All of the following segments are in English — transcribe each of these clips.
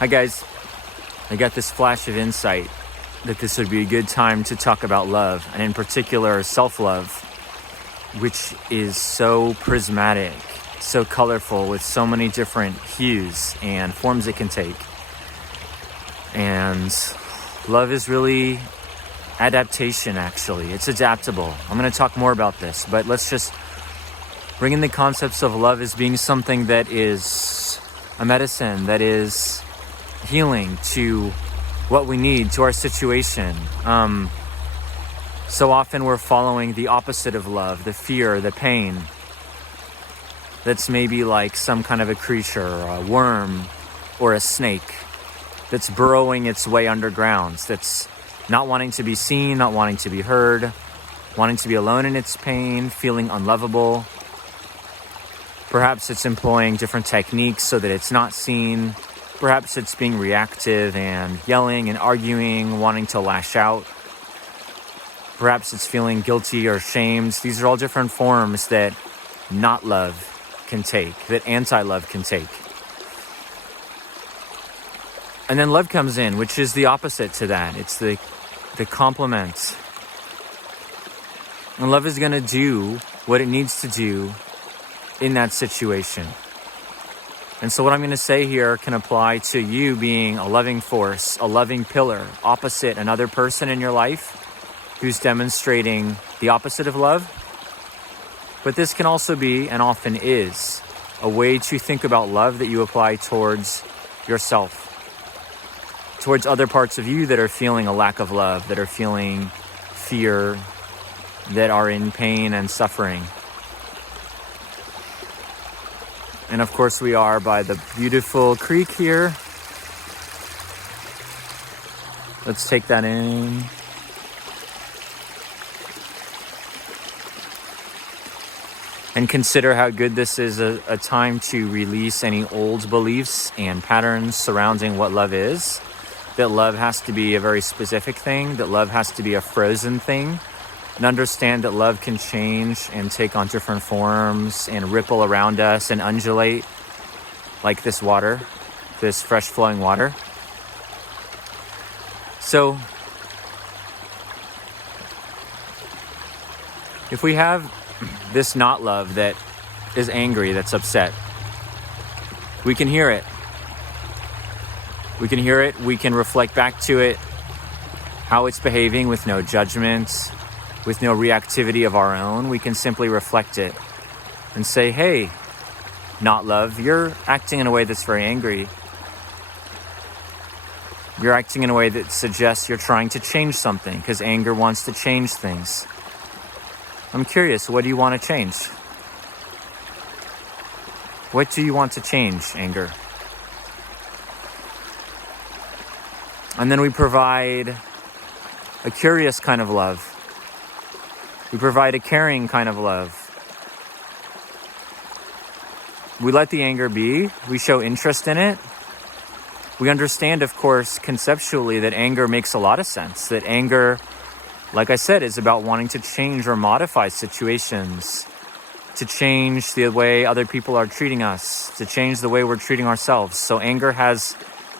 Hi guys, I got this flash of insight that this would be a good time to talk about love, and in particular self-love, which is so prismatic, so colorful, with so many different hues and forms it can take. And love is really adaptation, actually. It's adaptable. I'm going to talk more about this, but let's just bring in the concepts of love as being something that is a medicine, that is healing to what we need, to our situation. So often we're following the opposite of love, the fear, the pain. That's maybe like some kind of a creature, a worm or a snake that's burrowing its way underground, that's not wanting to be seen, not wanting to be heard, wanting to be alone in its pain, feeling unlovable. Perhaps it's employing different techniques so that it's not seen. Perhaps it's being reactive and yelling and arguing, wanting to lash out. Perhaps it's feeling guilty or shamed. These are all different forms that not love can take, that anti-love can take. And then love comes in, which is the opposite to that. It's the complement. And love is going to do what it needs to do in that situation. And so what I'm going to say here can apply to you being a loving force, a loving pillar, opposite another person in your life who's demonstrating the opposite of love. But this can also be, and often is, a way to think about love that you apply towards yourself, towards other parts of you that are feeling a lack of love, that are feeling fear, that are in pain and suffering. And of course we are by the beautiful creek here. Let's take that in. And consider how good this is a time to release any old beliefs and patterns surrounding what love is. That love has to be a very specific thing, that love has to be a frozen thing. And understand that love can change and take on different forms and ripple around us and undulate like this water, this fresh flowing water. So if we have this not love that is angry, that's upset, we can hear it. We can hear it. We can reflect back to it how it's behaving with no judgment, with no reactivity of our own. We can simply reflect it and say, hey, not love, you're acting in a way that's very angry. You're acting in a way that suggests you're trying to change something, because anger wants to change things. I'm curious, what do you want to change? What do you want to change, anger? And then we provide a curious kind of love. We provide a caring kind of love. We let the anger be. We show interest in it. We understand, of course, conceptually that anger makes a lot of sense. That anger, like I said, is about wanting to change or modify situations, to change the way other people are treating us, to change the way we're treating ourselves. So anger has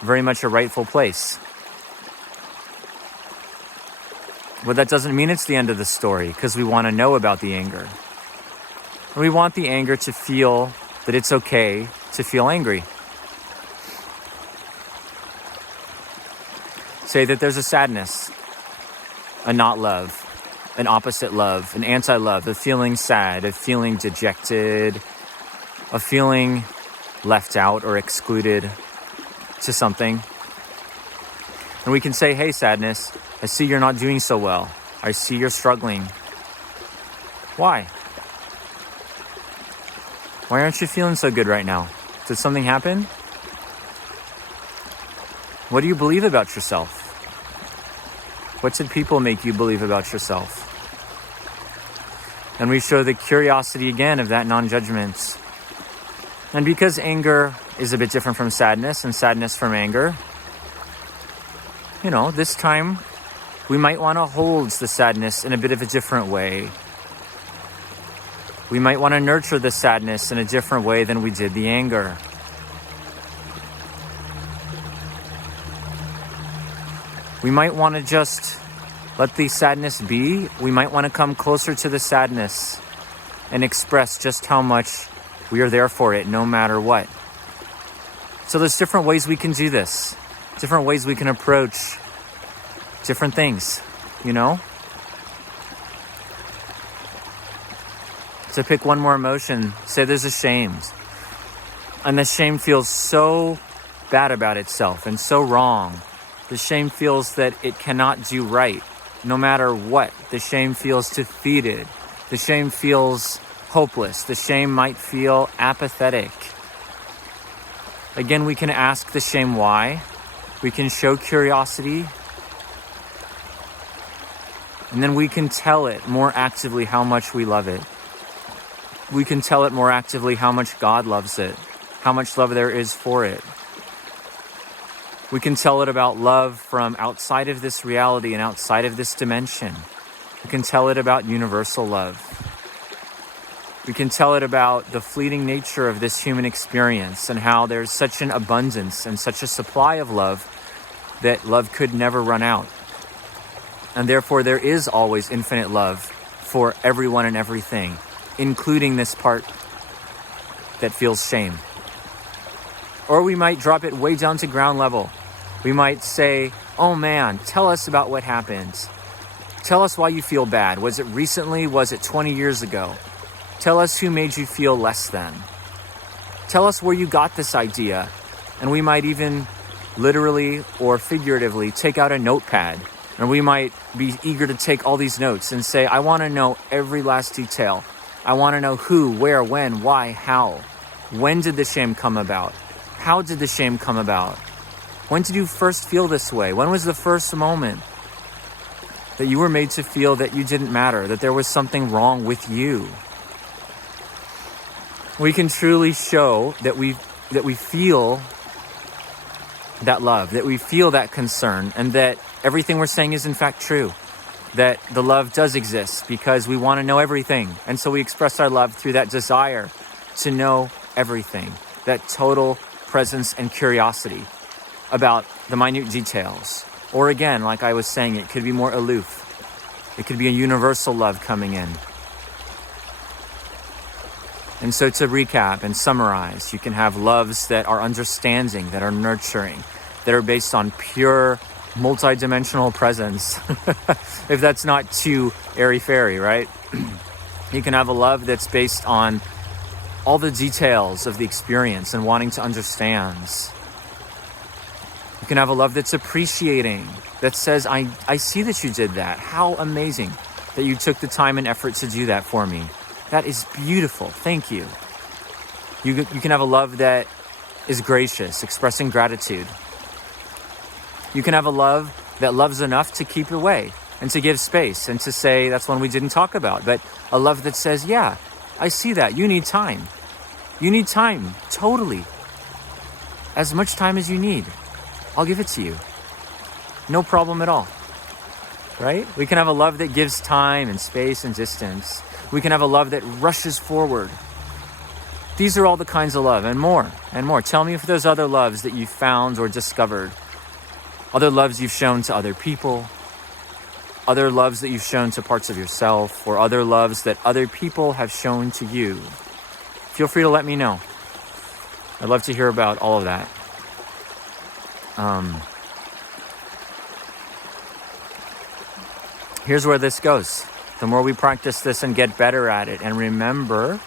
very much a rightful place. But that doesn't mean it's the end of the story, because we want to know about the anger. And we want the anger to feel that it's okay to feel angry. Say that there's a sadness, a not love, an opposite love, an anti-love, a feeling sad, a feeling dejected, a feeling left out or excluded to something. And we can say, hey, sadness, I see you're not doing so well. I see you're struggling. Why? Why aren't you feeling so good right now? Did something happen? What do you believe about yourself? What did people make you believe about yourself? And we show the curiosity again of that non-judgment. And because anger is a bit different from sadness and sadness from anger, this time we might want to hold the sadness in a bit of a different way. We might want to nurture the sadness in a different way than we did the anger. We might want to just let the sadness be. We might want to come closer to the sadness and express just how much we are there for it, no matter what. So there's different ways we can do this, different ways we can approach different things, you know? To pick one more emotion, say there's a shame. And the shame feels so bad about itself and so wrong. The shame feels that it cannot do right, no matter what. The shame feels defeated. The shame feels hopeless. The shame might feel apathetic. Again, we can ask the shame why. We can show curiosity. And then we can tell it more actively how much we love it. We can tell it more actively how much God loves it, how much love there is for it. We can tell it about love from outside of this reality and outside of this dimension. We can tell it about universal love. We can tell it about the fleeting nature of this human experience and how there's such an abundance and such a supply of love that love could never run out. And therefore there is always infinite love for everyone and everything, including this part that feels shame. Or we might drop it way down to ground level. We might say, oh man, tell us about what happened. Tell us why you feel bad. Was it recently? Was it 20 years ago? Tell us who made you feel less than. Tell us where you got this idea. And we might even literally or figuratively take out a notepad. And we might be eager to take all these notes and say, I want to know every last detail. I want to know who, where, when, why, how. When did the shame come about? How did the shame come about? When did you first feel this way? When was the first moment that you were made to feel that you didn't matter, that there was something wrong with you? We can truly show that we feel that love, that we feel that concern, and that everything we're saying is in fact true, that the love does exist because we want to know everything. And so we express our love through that desire to know everything, that total presence and curiosity about the minute details. Or again, like I was saying, it could be more aloof. It could be a universal love coming in. And so to recap and summarize, you can have loves that are understanding, that are nurturing, that are based on pure multidimensional presence. If that's not too airy-fairy, right? You can have a love that's based on all the details of the experience and wanting to understand. You can have a love that's appreciating, that says, I see that you did that. How amazing that you took the time and effort to do that for me. That is beautiful. Thank you. You can have a love that is gracious, expressing gratitude. You can have a love that loves enough to keep away and to give space and to say, that's one we didn't talk about, but a love that says, yeah, I see that. You need time. You need time. Totally. As much time as you need. I'll give it to you. No problem at all. Right? We can have a love that gives time and space and distance. We can have a love that rushes forward. These are all the kinds of love and more and more. Tell me if there's other loves that you've found or discovered. Other loves you've shown to other people. Other loves that you've shown to parts of yourself, or other loves that other people have shown to you. Feel free to let me know. I'd love to hear about all of that. Here's where this goes. The more we practice this and get better at it, and remember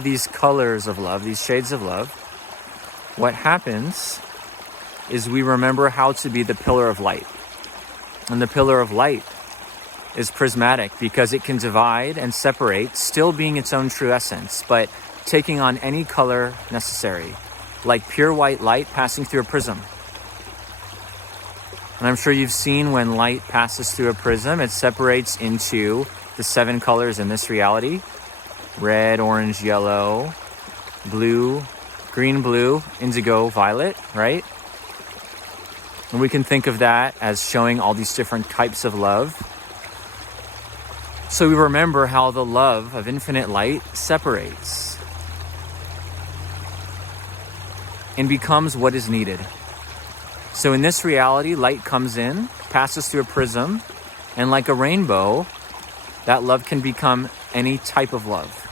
these colors of love, these shades of love, what happens is we remember how to be the pillar of light. And the pillar of light is prismatic because it can divide and separate, still being its own true essence, but taking on any color necessary, like pure white light passing through a prism. And I'm sure you've seen when light passes through a prism, it separates into the 7 colors in this reality: red, orange, yellow, blue, green, blue, indigo, violet, right? And we can think of that as showing all these different types of love. So we remember how the love of infinite light separates and becomes what is needed. So in this reality, light comes in, passes through a prism, and like a rainbow, that love can become any type of love.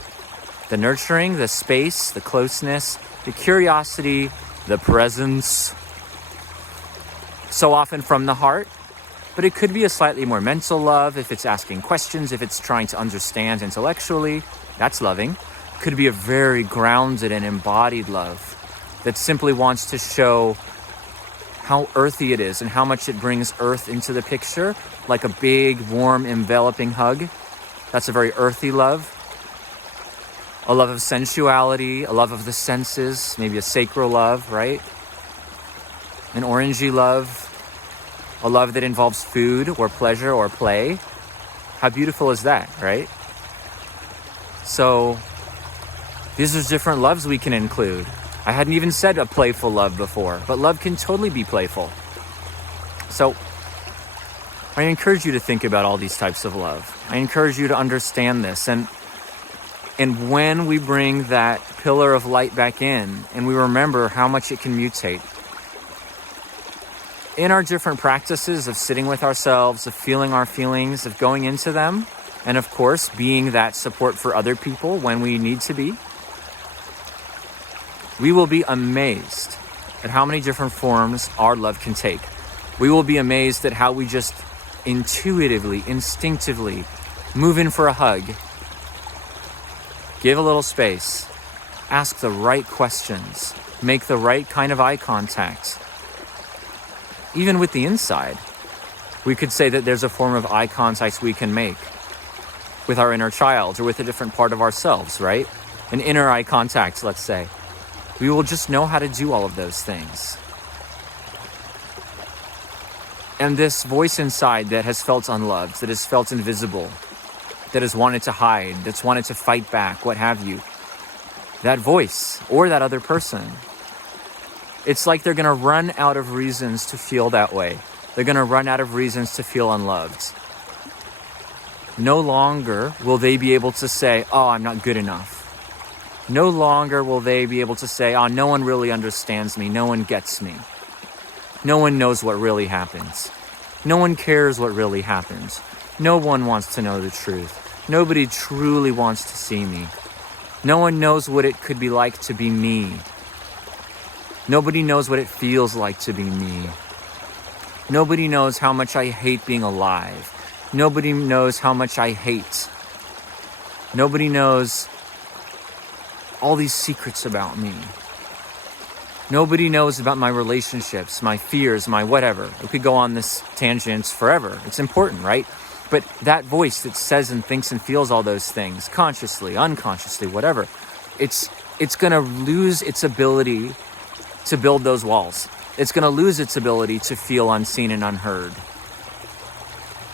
The nurturing, the space, the closeness, the curiosity, the presence. So often from the heart, but it could be a slightly more mental love if it's asking questions, if it's trying to understand intellectually, that's loving. Could be a very grounded and embodied love that simply wants to show how earthy it is and how much it brings earth into the picture, like a big, warm, enveloping hug. That's a very earthy love. A love of sensuality, a love of the senses, maybe a sacral love, right? An orangey love, a love that involves food or pleasure or play. How beautiful is that, right? So these are different loves we can include. I hadn't even said a playful love before, but love can totally be playful. So I encourage you to think about all these types of love. I encourage you to understand this. And when we bring that pillar of light back in, and we remember how much it can mutate, in our different practices of sitting with ourselves, of feeling our feelings, of going into them, and of course, being that support for other people when we need to be, we will be amazed at how many different forms our love can take. We will be amazed at how we just intuitively, instinctively move in for a hug, give a little space, ask the right questions, make the right kind of eye contact. Even with the inside, we could say that there's a form of eye contact we can make with our inner child or with a different part of ourselves, right? An inner eye contact, let's say. We will just know how to do all of those things. And this voice inside that has felt unloved, that has felt invisible, that has wanted to hide, that's wanted to fight back, what have you, that voice or that other person, it's like they're going to run out of reasons to feel that way. They're going to run out of reasons to feel unloved. No longer will they be able to say, oh, I'm not good enough. No longer will they be able to say, oh, no one really understands me. No one gets me. No one knows what really happens. No one cares what really happens. No one wants to know the truth. Nobody truly wants to see me. No one knows what it could be like to be me. Nobody knows what it feels like to be me. Nobody knows how much I hate being alive. Nobody knows how much I hate. Nobody knows all these secrets about me. Nobody knows about my relationships, my fears, my whatever. We could go on this tangent forever. It's important, right? But that voice that says and thinks and feels all those things, consciously, unconsciously, whatever, it's going to lose its ability to build those walls. It's going to lose its ability to feel unseen and unheard.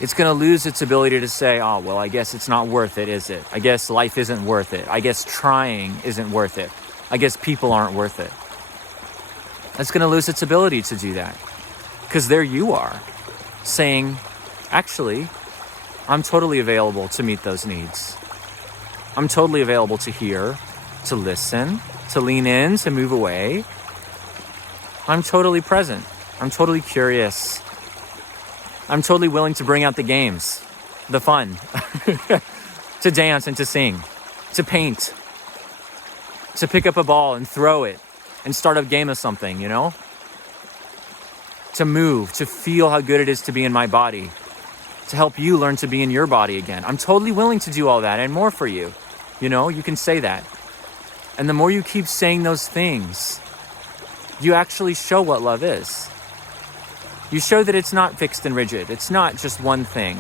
It's going to lose its ability to say, oh, well, I guess it's not worth it, is it? I guess life isn't worth it. I guess trying isn't worth it. I guess people aren't worth it. It's going to lose its ability to do that. Because there you are, saying, actually, I'm totally available to meet those needs. I'm totally available to hear, to listen, to lean in, to move away. I'm totally present. I'm totally curious. I'm totally willing to bring out the games, the fun, to dance and to sing, to paint, to pick up a ball and throw it and start a game of something, you know? To move, to feel how good it is to be in my body, to help you learn to be in your body again. I'm totally willing to do all that and more for you. You know, you can say that. And the more you keep saying those things, you actually show what love is. You show that it's not fixed and rigid. It's not just one thing.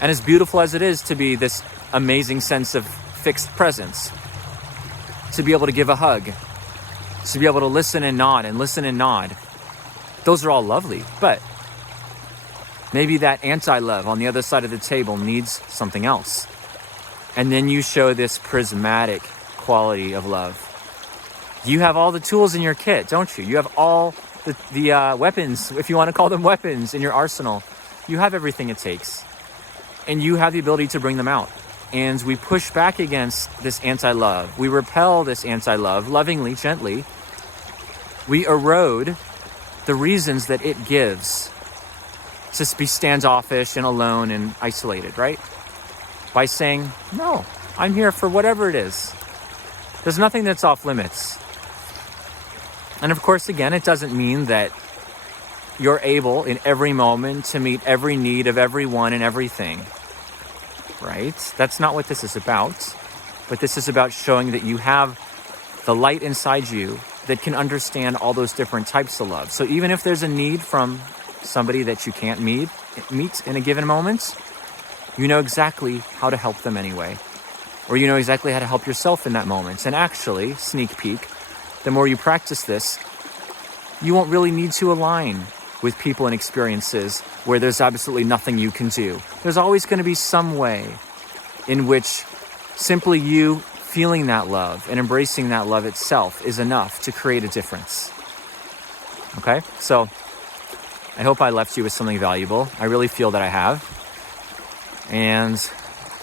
And as beautiful as it is to be this amazing sense of fixed presence, to be able to give a hug, to be able to listen and nod and listen and nod, those are all lovely. But maybe that anti-love on the other side of the table needs something else. And then you show this prismatic quality of love. You have all the tools in your kit, don't you? You have all the weapons, if you want to call them weapons, in your arsenal. You have everything it takes. And you have the ability to bring them out. And we push back against this anti-love. We repel this anti-love lovingly, gently. We erode the reasons that it gives to be standoffish and alone and isolated, right? By saying, no, I'm here for whatever it is. There's nothing that's off limits. And of course, again, it doesn't mean that you're able in every moment to meet every need of everyone and everything, right? That's not what this is about. But this is about showing that you have the light inside you that can understand all those different types of love. So even if there's a need from somebody that you can't meet in a given moment, you know exactly how to help them anyway. Or you know exactly how to help yourself in that moment. And actually, sneak peek, the more you practice this, you won't really need to align with people and experiences where there's absolutely nothing you can do. There's always going to be some way in which simply you feeling that love and embracing that love itself is enough to create a difference. Okay? So I hope I left you with something valuable. I really feel that I have. And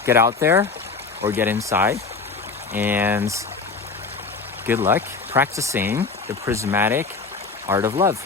get out there or get inside and good luck practicing the prismatic art of love.